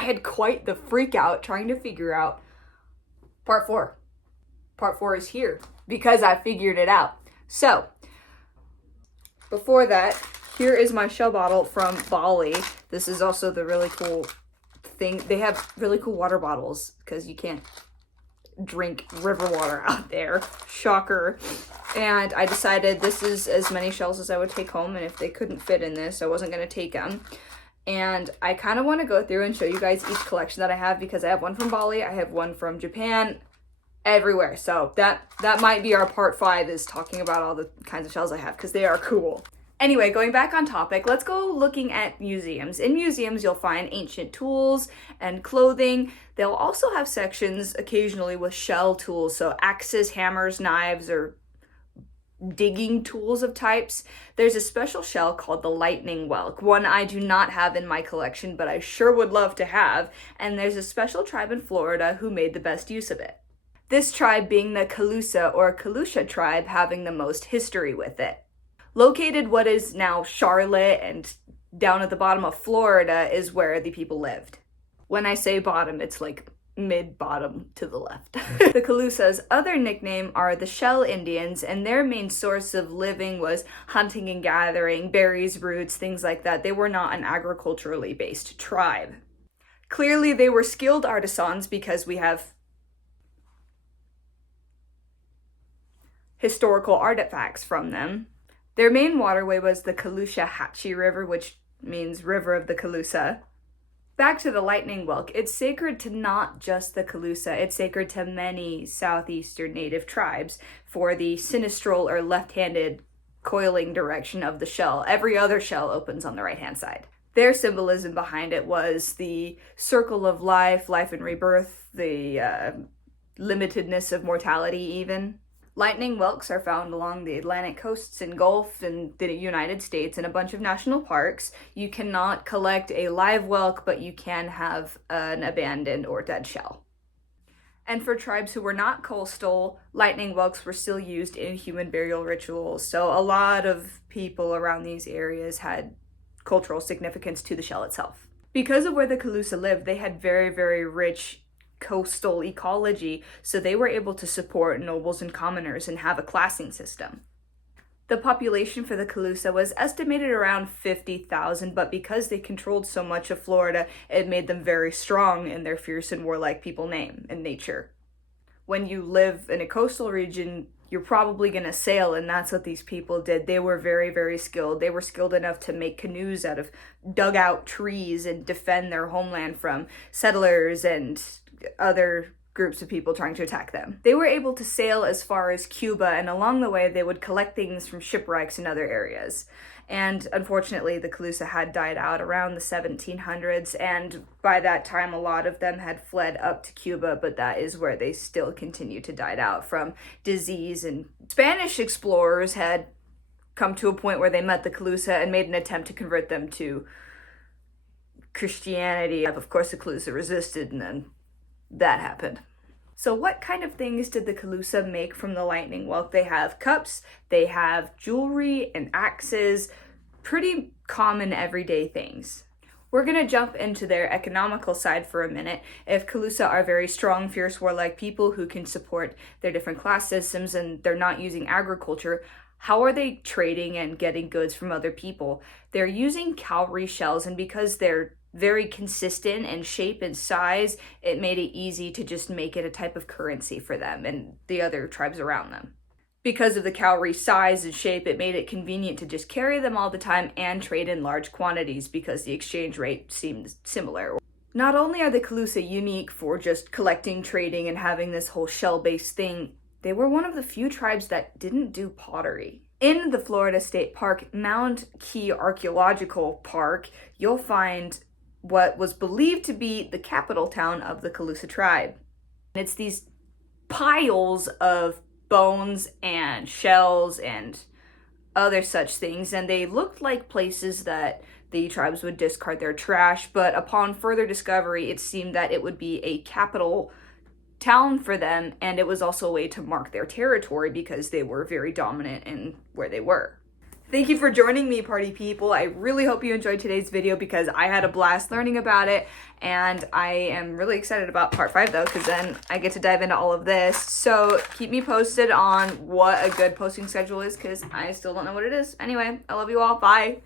I had quite the freak out trying to figure out part 4. Part 4 is here because I figured it out. So, before that, here is my shell bottle from Bali. This is also the really cool thing. They have really cool water bottles because you can't drink river water out there. Shocker. And I decided this is as many shells as I would take home, and if they couldn't fit in this, I wasn't going to take them. And I kind of want to go through and show you guys each collection that I have, because I have one from Bali, I have one from Japan, everywhere. So that might be our part 5, is talking about all the kinds of shells I have, because they are cool. Anyway, going back on topic, let's go looking at museums. In museums, you'll find ancient tools and clothing. They'll also have sections occasionally with shell tools, so axes, hammers, knives, or digging tools of types. There's a special shell called the lightning whelk, one I do not have in my collection, but I sure would love to have, and there's a special tribe in Florida who made the best use of it. This tribe being the Calusa or Calusa tribe, having the most history with it. Located what is now Charlotte and down at the bottom of Florida is where the people lived. When I say bottom, it's like mid-bottom to the left. The Calusa's other nickname are the Shell Indians, and their main source of living was hunting and gathering, berries, roots, things like that. They were not an agriculturally based tribe. Clearly, they were skilled artisans because we have historical artifacts from them. Their main waterway was the Calooshahatchee River, which means River of the Calusa. Back to the lightning whelk, it's sacred to not just the Calusa, it's sacred to many southeastern native tribes for the sinistral or left-handed coiling direction of the shell. Every other shell opens on the right-hand side. Their symbolism behind it was the circle of life, life and rebirth, the limitedness of mortality even. Lightning whelks are found along the Atlantic coasts and Gulf in the United States and a bunch of national parks. You cannot collect a live whelk, but you can have an abandoned or dead shell. And for tribes who were not coastal, lightning whelks were still used in human burial rituals. So a lot of people around these areas had cultural significance to the shell itself. Because of where the Calusa lived, they had very, very rich coastal ecology, so they were able to support nobles and commoners and have a classing system. The population for the Calusa was estimated around 50,000, but because they controlled so much of Florida, it made them very strong in their fierce and warlike people name and nature. When you live in a coastal region, you're probably going to sail, and that's what these people did. They were very, very skilled. They were skilled enough to make canoes out of dug-out trees and defend their homeland from settlers and other groups of people trying to attack them. They were able to sail as far as Cuba, and along the way they would collect things from shipwrecks in other areas. And unfortunately, the Calusa had died out around the 1700s, and by that time a lot of them had fled up to Cuba, but that is where they still continue to die out from disease. And Spanish explorers had come to a point where they met the Calusa and made an attempt to convert them to Christianity. Of course, the Calusa resisted, and then that happened. So what kind of things did the Calusa make from the lightning whelk? They have cups, they have jewelry and axes, pretty common everyday things. We're going to jump into their economical side for a minute. If Calusa are very strong, fierce, warlike people who can support their different class systems and they're not using agriculture, how are they trading and getting goods from other people? They're using cowrie shells, and because they're very consistent in shape and size, it made it easy to just make it a type of currency for them and the other tribes around them. Because of the cowrie size and shape, it made it convenient to just carry them all the time and trade in large quantities because the exchange rate seemed similar. Not only are the Calusa unique for just collecting, trading, and having this whole shell-based thing, they were one of the few tribes that didn't do pottery. In the Florida State Park, Mound Key Archaeological Park, you'll find what was believed to be the capital town of the Calusa tribe. It's these piles of bones and shells and other such things, and they looked like places that the tribes would discard their trash, but upon further discovery, it seemed that it would be a capital town for them, and it was also a way to mark their territory because they were very dominant in where they were. Thank you for joining me, party people. I really hope you enjoyed today's video because I had a blast learning about it, and I am really excited about part 5 though, because then I get to dive into all of this. So keep me posted on what a good posting schedule is, because I still don't know what it is. Anyway, I love you all. Bye.